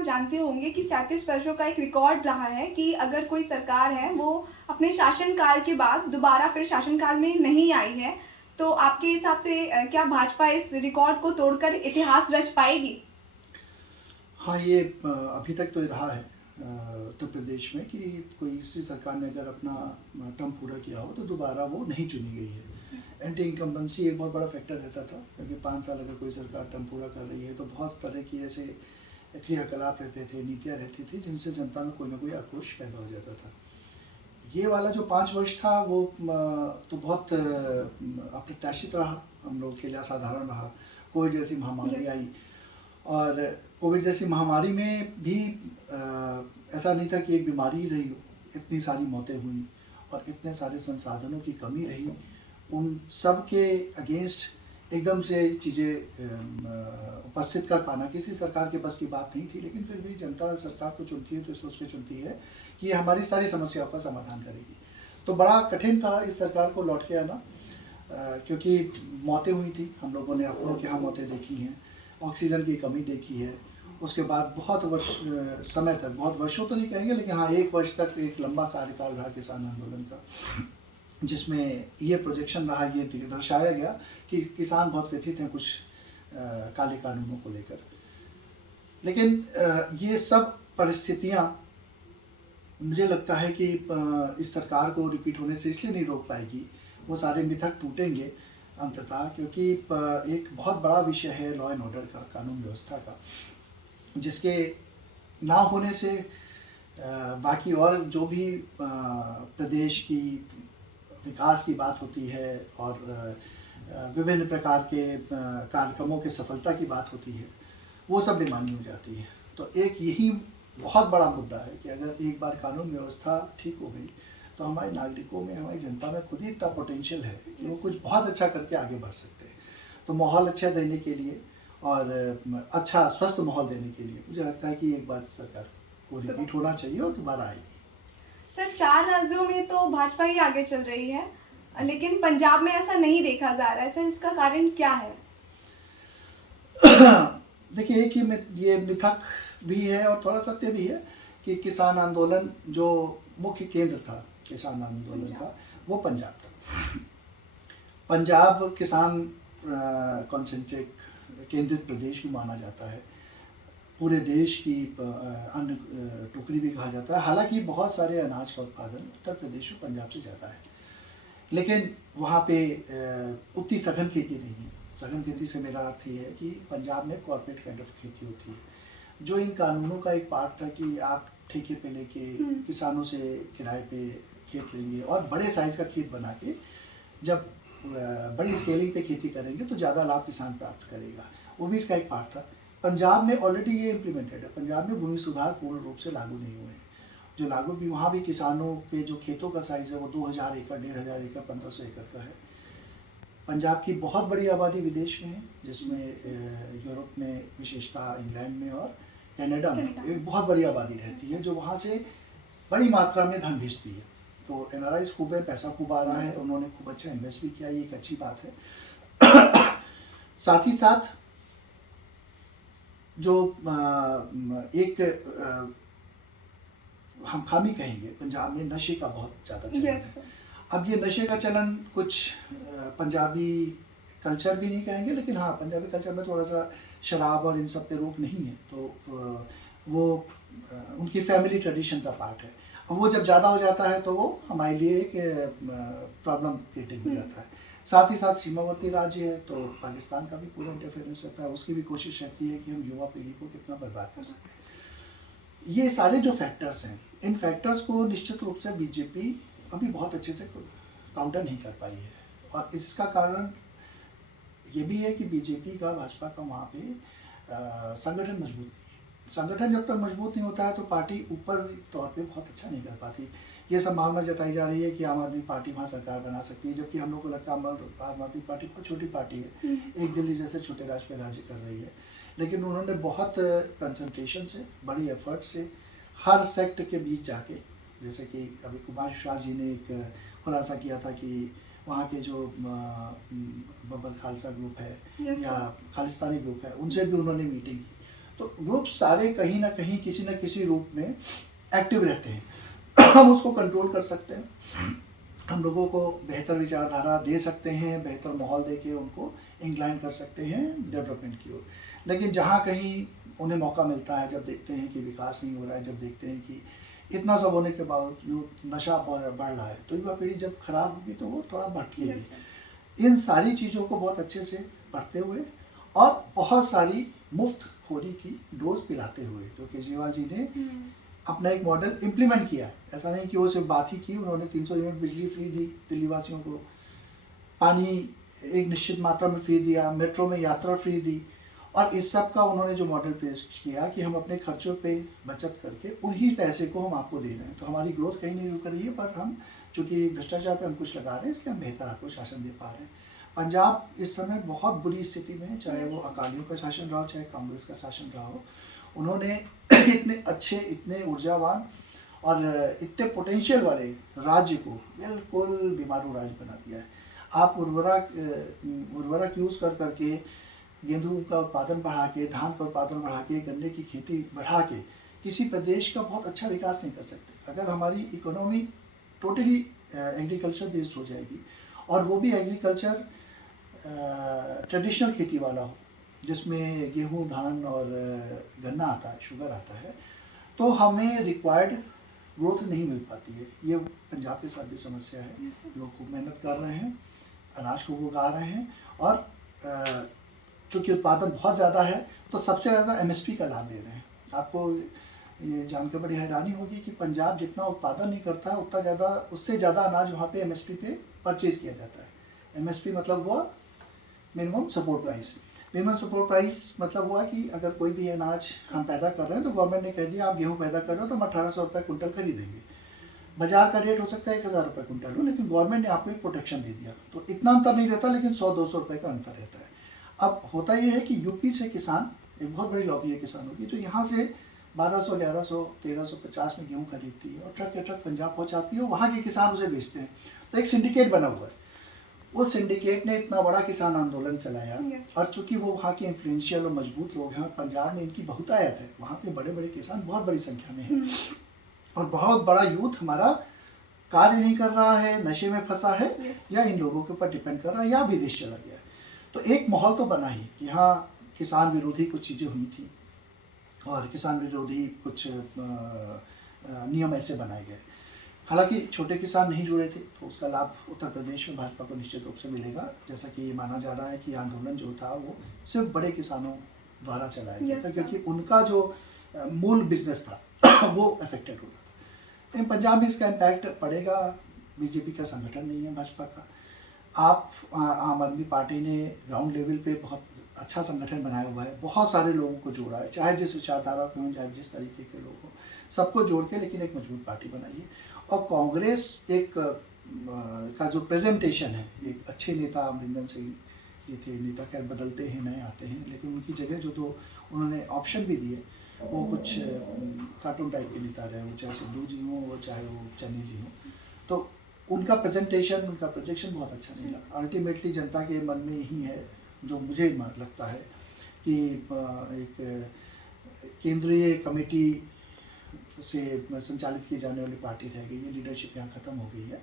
आप जानते होंगे कि 37 वर्षों का एक रिकॉर्ड रहा है कि अगर कोई सरकार है वो अपने शासनकाल के बाद दोबारा फिर शासनकाल में नहीं आई है, तो आपके हिसाब से क्या भाजपा इस रिकॉर्ड को तोड़कर इतिहास रच पाएगी? हाँ, ये अभी तक तो रहा है उत्तर प्रदेश में कि कोई सी सरकार ने अगर अपना टर्म पूरा किया हो तो दोबारा वो नहीं चुनी गई है। एंटी इनकम्बेंसी एक बहुत बड़ा फैक्टर रहता था, क्योंकि 5 साल अगर कोई सरकार टर्म पूरा कर रही है तो बहुत तरह की ऐसे क्रियाकलाप रहते थे, नीतियाँ रहती थी जिनसे जनता में कोई ना कोई आक्रोश पैदा हो जाता था। ये वाला जो 5 वर्ष था वो तो बहुत अप्रत्याशित रहा, हम लोग के लिए असाधारण रहा। कोविड जैसी महामारी आई और कोविड जैसी महामारी में भी ऐसा नहीं था कि एक बीमारी रही हो, इतनी सारी मौतें हुई और इतने सारे संसाधनों की कमी रही। उन सब के अगेंस्ट एकदम से चीज़ें उपस्थित कर पाना किसी सरकार के बस की बात नहीं थी, लेकिन फिर भी जनता सरकार को चुनती है तो सोच के चुनती है कि ये हमारी सारी समस्याओं का समाधान करेगी। तो बड़ा कठिन था इस सरकार को लौट के आना, क्योंकि मौतें हुई थी, हम लोगों ने अपनों के यहाँ मौतें देखी हैं, ऑक्सीजन की कमी देखी है। उसके बाद बहुत समय तक, बहुत वर्षों तो नहीं कहेंगे लेकिन हाँ 1 वर्ष तक एक लंबा कार्यकाल रहा किसान आंदोलन का, जिसमें ये प्रोजेक्शन रहा, ये दर्शाया गया कि किसान बहुत व्यथित हैं कुछ काले कानूनों को लेकर। लेकिन ये सब परिस्थितियाँ मुझे लगता है कि इस सरकार को रिपीट होने से इसलिए नहीं रोक पाएगी, वो सारे मिथक टूटेंगे अंततः, क्योंकि एक बहुत बड़ा विषय है लॉ एंड ऑर्डर का, कानून व्यवस्था का, जिसके ना होने से बाकी और जो भी प्रदेश की विकास की बात होती है और विभिन्न प्रकार के कार्यक्रमों के सफलता की बात होती है, वो सब बेमानी हो जाती है। तो एक यही बहुत बड़ा मुद्दा है कि अगर एक बार कानून व्यवस्था ठीक हो गई तो हमारे नागरिकों में, हमारी जनता में खुद ही इतना पोटेंशियल है कि वो कुछ बहुत अच्छा करके आगे बढ़ सकते हैं। तो माहौल अच्छा देने के लिए और अच्छा स्वस्थ माहौल देने के लिए मुझे लगता है कि एक बार सरकार को रिपीट होना चाहिए और दोबारा आएगी। सर, 4 राज्यों में तो भाजपा ही आगे चल रही है, लेकिन पंजाब में ऐसा नहीं देखा जा रहा है। सर, इसका कारण क्या है? देखिए कि ये मिथक भी है और थोड़ा सत्य भी है कि किसान आंदोलन जो मुख्य केंद्र था किसान आंदोलन का, वो पंजाब था। पंजाब किसान कॉन्सेंट्रिक केंद्रित प्रदेश भी माना जाता है, पूरे देश की अन्न टोकरी भी कहा जाता है। हालांकि बहुत सारे अनाज का उत्पादन उत्तर प्रदेश में पंजाब से ज़्यादा है, लेकिन वहाँ पे उतनी सघन खेती नहीं है। सघन खेती से मेरा अर्थ ये है कि पंजाब में कॉर्पोरेट काइंड ऑफ खेती होती है, जो इन कानूनों का एक पार्ट था कि आप ठेके पे लेके किसानों से किराए पे खेत लेंगे और बड़े साइज का खेत बना के जब बड़ी स्केलिंग पे खेती करेंगे तो ज़्यादा लाभ किसान प्राप्त करेगा, वो भी इसका एक पार्ट था। पंजाब में ऑलरेडी ये इम्प्लीमेंटेड है। पंजाब में भूमि सुधार पूर्ण रूप से लागू नहीं हुए हैं। जो लागू भी, वहाँ भी किसानों के जो खेतों का साइज़ है वो 2000 एकड़, 1500 एकड़, 1500 एकड़ का है। पंजाब की बहुत बड़ी आबादी विदेश में है, जिसमें यूरोप में विशेषता, इंग्लैंड में और कनाडा में एक बहुत बड़ी आबादी रहती है, जो वहाँ से बड़ी मात्रा में धन भेजती है। तो एनआरआईज खूब है, पैसा खूब आ रहा है, उन्होंने खूब अच्छा इन्वेस्ट भी किया, ये एक अच्छी बात है। साथ ही साथ जो एक हम खामी कहेंगे, पंजाब में नशे का बहुत ज़्यादा चलन है। अब ये नशे का चलन कुछ पंजाबी कल्चर भी नहीं कहेंगे, लेकिन हाँ पंजाबी कल्चर में थोड़ा सा शराब और इन सब पे रोक नहीं है, तो वो उनकी फैमिली ट्रेडिशन का पार्ट है। अब वो जब ज़्यादा हो जाता है तो वो हमारे लिए एक प्रॉब्लम क्रिएटिव हो जाता है। साथ ही साथ सीमावर्ती राज्य है, तो पाकिस्तान का भी पूरा इंटरफेरेंस रहता है, उसकी भी कोशिश रहती है कि हम युवा पीढ़ी को कितना बर्बाद कर सकें। ये सारे जो फैक्टर्स हैं, इन फैक्टर्स को निश्चित रूप से बीजेपी अभी बहुत अच्छे से काउंटर नहीं कर पाई है, और इसका कारण ये भी है कि बीजेपी का, भाजपा का वहाँ पे संगठन मजबूत नहीं है। संगठन जब तक मजबूत नहीं होता है तो पार्टी ऊपर तौर पे बहुत अच्छा नहीं कर पाती। ये संभावना जताई जा रही है कि आम आदमी पार्टी वहाँ सरकार बना सकती है, जबकि हम लोग को लगता है आम आदमी पार्टी बहुत छोटी पार्टी है, एक दिल्ली जैसे छोटे राज्य पे राज्य कर रही है, लेकिन उन्होंने बहुत कंसंट्रेशन से, बड़ी एफर्ट से हर सेक्ट के बीच जाके, जैसे कि अभी कुमार शाह जी ने एक खुलासा किया था कि वहाँ के जो बब्बर खालसा ग्रुप है या खालिस्तानी ग्रुप है, उनसे भी उन्होंने मीटिंग की। तो ग्रुप सारे कहीं ना कहीं किसी न किसी रूप में एक्टिव रहते हैं। हम उसको कंट्रोल कर सकते हैं, हम लोगों को बेहतर विचारधारा दे सकते हैं, बेहतर माहौल दे के उनको इंक्लाइन कर सकते हैं डेवलपमेंट की ओर। लेकिन जहाँ कहीं उन्हें मौका मिलता है, जब देखते हैं कि विकास नहीं हो रहा है, जब देखते हैं कि इतना सब होने के बावजूद नशा बढ़ रहा है, तो युवा पीढ़ी जब खराब होगी तो वो थोड़ा भटकेगी। इन सारी चीज़ों को बहुत अच्छे से पढ़ते हुए और बहुत सारी मुफ्त खोरी की डोज पिलाते हुए, जो केजरीवाल जी ने अपना एक मॉडल इम्प्लीमेंट किया है। ऐसा नहीं कि वो सिर्फ बात ही की, उन्होंने 300 यूनिट बिजली फ्री दी दिल्ली वासियों को, पानी एक निश्चित मात्रा में फ्री दिया, मेट्रो में यात्रा फ्री दी, और इस सब का उन्होंने जो मॉडल पेश किया कि हम अपने खर्चों पे बचत करके उन्हीं पैसे को हम आपको दे रहे हैं। तो हमारी ग्रोथ कहीं नहीं रुक रही है, पर हम चूँकि भ्रष्टाचार पे अंकुश लगा रहे हैं, इसलिए हम बेहतर आपको शासन दे पा रहे हैं। पंजाब इस समय बहुत बुरी स्थिति में है, चाहे वो अकालियों का शासन रहा हो, चाहे कांग्रेस का शासन रहा हो। उन्होंने इतने अच्छे, इतने ऊर्जावान और इतने पोटेंशियल वाले राज्य को बिल्कुल बीमारू राज्य बना दिया है। आप उर्वरक यूज़ कर करके, गेंहूँ का उत्पादन बढ़ा के, धान का उत्पादन बढ़ा के, गन्ने की खेती बढ़ा के किसी प्रदेश का बहुत अच्छा विकास नहीं कर सकते। अगर हमारी इकोनॉमी टोटली एग्रीकल्चर बेस्ड हो जाएगी, और वो भी एग्रीकल्चर ट्रेडिशनल खेती वाला हो, जिसमें गेहूँ, धान और गन्ना आता है, शुगर आता है, तो हमें रिक्वायर्ड ग्रोथ नहीं मिल पाती है। ये पंजाब के साथ भी समस्या है। लोग खूब मेहनत कर रहे हैं, अनाज को उगा रहे हैं, और चूँकि उत्पादन बहुत ज़्यादा है तो सबसे ज़्यादा एमएसपी का लाभ ले रहे हैं। आपको ये जानकर बड़ी हैरानी होगी कि पंजाब जितना उत्पादन नहीं करता है, उतना ज़्यादा, उससे ज़्यादा अनाज वहाँ पे एमएसपी पे परचेज किया जाता है। एमएसपी मतलब हुआ minimum support price. Minimum support price मतलब हुआ कि अगर कोई भी अनाज हम पैदा कर रहे हैं, तो गवर्नमेंट ने कह दिया आप गेहूँ पैदा कर रहे हो तो हम 1800 रुपये कुंटल खरीदेंगे। बाजार का रेट हो सकता है 1000 रुपये कुंटल हो, लेकिन गवर्नमेंट ने आपको एक प्रोटेक्शन दे दिया। तो इतना अंतर नहीं रहता, लेकिन 100-200 रुपये का अंतर रहता है। अब होता यह है कि यूपी से किसान, एक बहुत बड़ी लॉबी है किसानों की, जो यहाँ से 1200, 1100, 1350 में गेहूँ खरीदती है और ट्रक के ट्रक पंजाब पहुँचाती है, वहाँ के किसान उसे बेचते हैं। तो एक सिंडिकेट बना हुआ है। उस सिंडिकेट ने इतना बड़ा किसान आंदोलन चलाया, और चूंकि वो वहाँ के इन्फ्लुएंशियल और मजबूत लोग हैं, और पंजाब में इनकी बहुतायत है, वहाँ पे बड़े बड़े किसान बहुत बड़ी संख्या में हैं, और बहुत बड़ा यूथ हमारा कार्य नहीं कर रहा है, नशे में फंसा है, या इन लोगों के ऊपर डिपेंड कर रहा है, या विदेश चला गया है। तो एक माहौल तो बना ही, यहाँ किसान विरोधी कुछ चीज़ें हुई थी, और किसान विरोधी कुछ नियम ऐसे बनाए गए। हालांकि छोटे किसान नहीं जुड़े थे, तो उसका लाभ उत्तर प्रदेश में भाजपा को निश्चित रूप से मिलेगा। जैसा कि ये माना जा रहा है कि आंदोलन जो था वो सिर्फ बड़े किसानों द्वारा चलाया गया था, क्योंकि उनका जो मूल बिजनेस था वो अफेक्टेड हो रहा था। लेकिन पंजाब में इसका इम्पैक्ट पड़ेगा। बीजेपी का संगठन नहीं है भाजपा का। आप आम आदमी पार्टी ने ग्राउंड लेवल पे बहुत अच्छा संगठन बनाया हुआ है, बहुत सारे लोगों को जोड़ा है, चाहे जिस विचारधारा के हों, चाहे जिस तरीके के लोग हों, सबको जोड़ के लेकिन एक मजबूत पार्टी बनाई है। और कांग्रेस एक का जो प्रेजेंटेशन है, एक अच्छे नेता अमरिंदर सिंह ये थे, नेता खैर बदलते हैं, नए आते हैं, लेकिन उनकी जगह जो तो उन्होंने ऑप्शन भी दिए, वो कुछ कार्टून टाइप के नेता रहे, वो चाहे सिद्धू जी हों, वो चाहे वो चन्नी जी हों, तो उनका प्रेजेंटेशन, उनका प्रोजेक्शन बहुत अच्छा नहीं लगा। अल्टीमेटली जनता के मन में यही है, जो मुझे लगता है, कि एक केंद्रीय कमेटी से संचालित की जाने वाली पार्टी रह गई है, लीडरशिप यहाँ ख़त्म हो गई है।